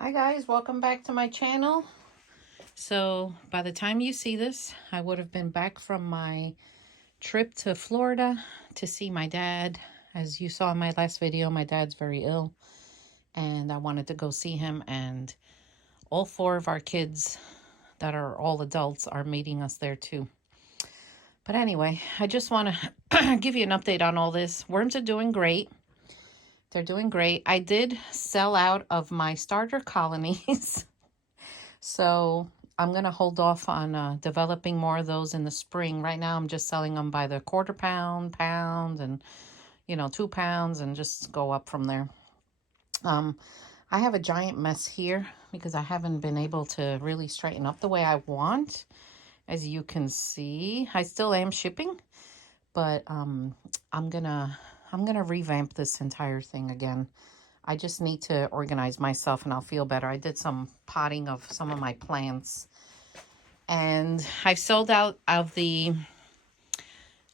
Hi guys, welcome back to my channel. So by the time you see this, I would have been back from my trip to Florida to see my dad. As you saw in my last video, my dad's very ill and I wanted to go see him, and all four of our kids that are all adults are meeting us there too. But anyway, I just want to give you an update on all this. Worms are doing great. They're doing great. I did sell out of my starter colonies. So I'm going to hold off on developing more of those in the spring. Right now, I'm just selling them by the quarter pound, pound, and, 2 pounds, and just go up from there. I have a giant mess here because I haven't been able to really straighten up the way I want. As you can see, I still am shipping, but I'm gonna revamp this entire thing again. I just need to organize myself and I'll feel better. I did some potting of some of my plants, and I've sold out of the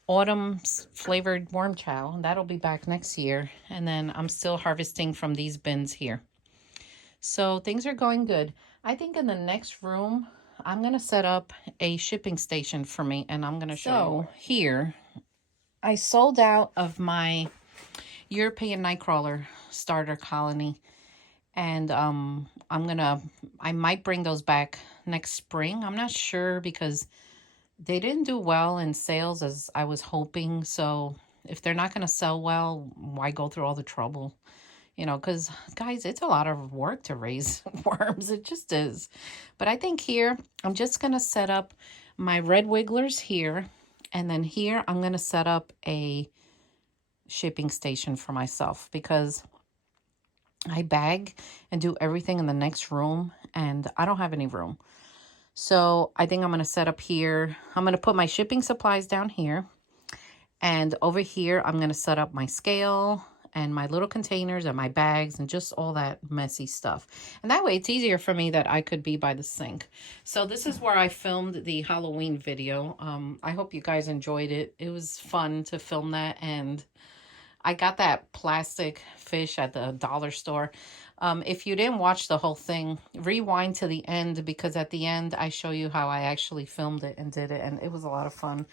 autumn flavored worm chow, and that'll be back next year. And then I'm still harvesting from these bins here. So things are going good. I think in the next room, I'm going to set up a shipping station for me, and I'm going to show you. So here, I sold out of my European Nightcrawler starter colony, and I might bring those back next spring. I'm not sure because they didn't do well in sales as I was hoping. So if they're not going to sell well, why go through all the trouble? Because guys, it's a lot of work to raise worms. It just is. But I think here, I'm just going to set up my red wigglers here. And then here, I'm going to set up a shipping station for myself because I bag and do everything in the next room and I don't have any room. So I think I'm going to set up here. I'm going to put my shipping supplies down here. And over here, I'm going to set up my scale and my little containers and my bags and just all that messy stuff. And that way it's easier for me that I could be by the sink. So this is where I filmed the Halloween video. I hope you guys enjoyed it. It was fun to film that. And I got that plastic fish at the dollar store. If you didn't watch the whole thing, rewind to the end, because at the end I show you how I actually filmed it and did it, and it was a lot of fun.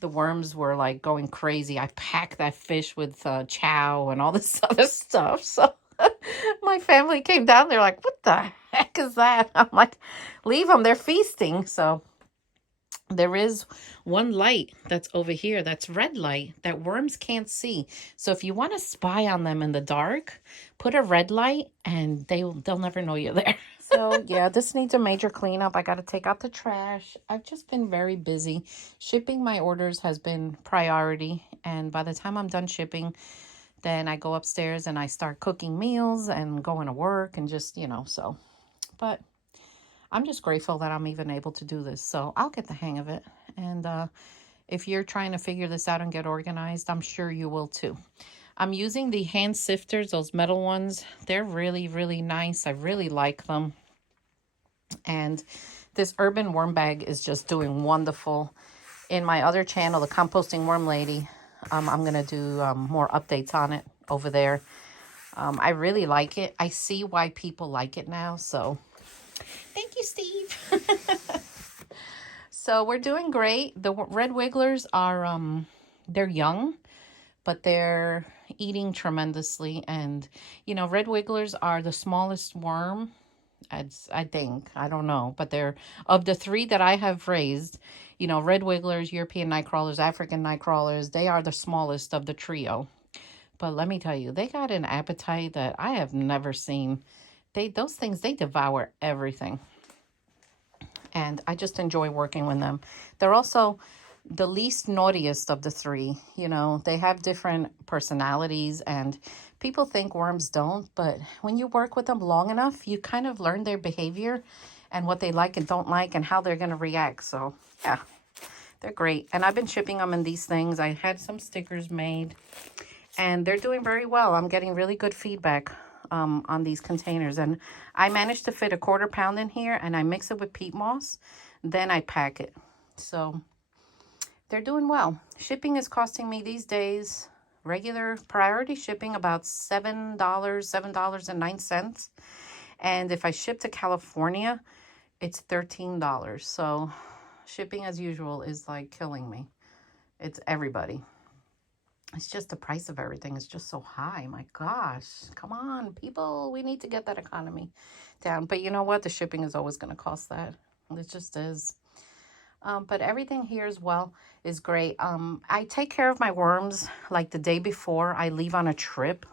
The worms were like going crazy. I packed that fish with chow and all this other stuff. So my family came down. They're like, "What the heck is that?" I'm like, "Leave them. They're feasting." So there is one light that's over here, that's red light, that worms can't see. So if you want to spy on them in the dark, put a red light and they'll never know you're there. So yeah, this needs a major cleanup. I got to take out the trash. I've just been very busy. Shipping my orders has been priority, and by the time I'm done shipping, then I go upstairs and I start cooking meals and going to work and just, so. But I'm just grateful that I'm even able to do this. So I'll get the hang of it. And if you're trying to figure this out and get organized, I'm sure you will too. I'm using the hand sifters, those metal ones. They're really, really nice. I really like them. And this urban worm bag is just doing wonderful. In my other channel, the Composting Worm Lady, I'm going to do more updates on it over there. I really like it. I see why people like it now. So thank you, Steve. So we're doing great. The red wigglers are, they're young, but they're eating tremendously. And, red wigglers are the smallest worm, I think. I don't know. But they're, of the three that I have raised, red wigglers, European night crawlers, African night crawlers, they are the smallest of the trio. But let me tell you, they got an appetite that I have never seen. Those things, they devour everything. And I just enjoy working with them. They're also the least naughtiest of the three. They have different personalities, and people think worms don't, but when you work with them long enough, you kind of learn their behavior and what they like and don't like and how they're going to react. So yeah, they're great. And I've been shipping them in these things. I had some stickers made and they're doing very well. I'm getting really good feedback on these containers, and I managed to fit a quarter pound in here, and I mix it with peat moss, then I pack it. So they're doing well. Shipping is costing me these days, regular priority shipping, about $7, $7.09. And if I ship to California, it's $13. So shipping as usual is like killing me. It's everybody. It's just the price of everything is just so high. My gosh, come on, people. We need to get that economy down. But you know what? The shipping is always going to cost that. It just is. But everything here as well is great. I take care of my worms like the day before I leave on a trip.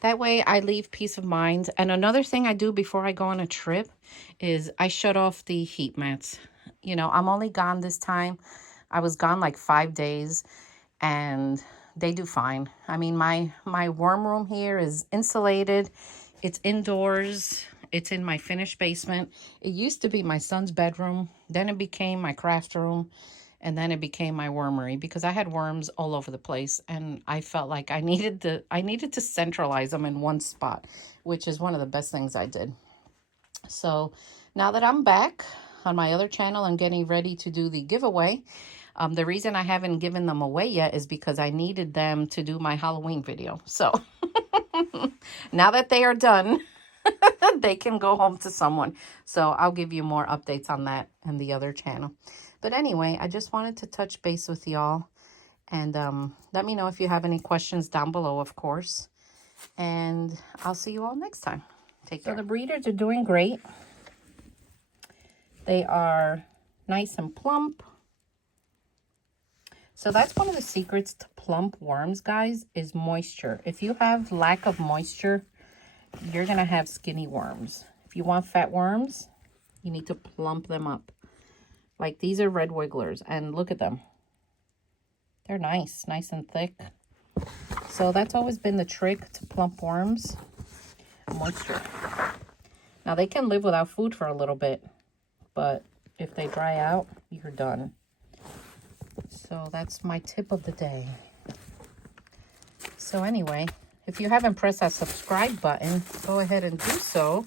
That way I leave peace of mind. And another thing I do before I go on a trip is I shut off the heat mats. You know, I'm only gone this time. I was gone like 5 days and they do fine. I mean, my worm room here is insulated. It's indoors. It's in my finished basement. It used to be my son's bedroom. Then it became my craft room. And then it became my wormery because I had worms all over the place. And I felt like I needed to centralize them in one spot, which is one of the best things I did. So now that I'm back on my other channel and getting ready to do the giveaway, the reason I haven't given them away yet is because I needed them to do my Halloween video. So now that they are done, they can go home to someone. So I'll give you more updates on that and the other channel. But anyway, I just wanted to touch base with y'all. And let me know if you have any questions down below, of course. And I'll see you all next time. Take care. So the breeders are doing great. They are nice and plump. So that's one of the secrets to plump worms, guys, is moisture. If you have lack of moisture, you're going to have skinny worms. If you want fat worms, you need to plump them up. Like these are red wigglers, and look at them. They're nice and thick. So that's always been the trick to plump worms, moisture. Now they can live without food for a little bit, but if they dry out, you're done. So that's my tip of the day. So anyway, if you haven't pressed that subscribe button, go ahead and do so.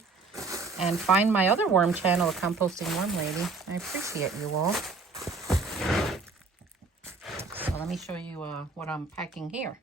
And find my other worm channel, Composting Worm Lady. I appreciate you all. So let me show you what I'm packing here.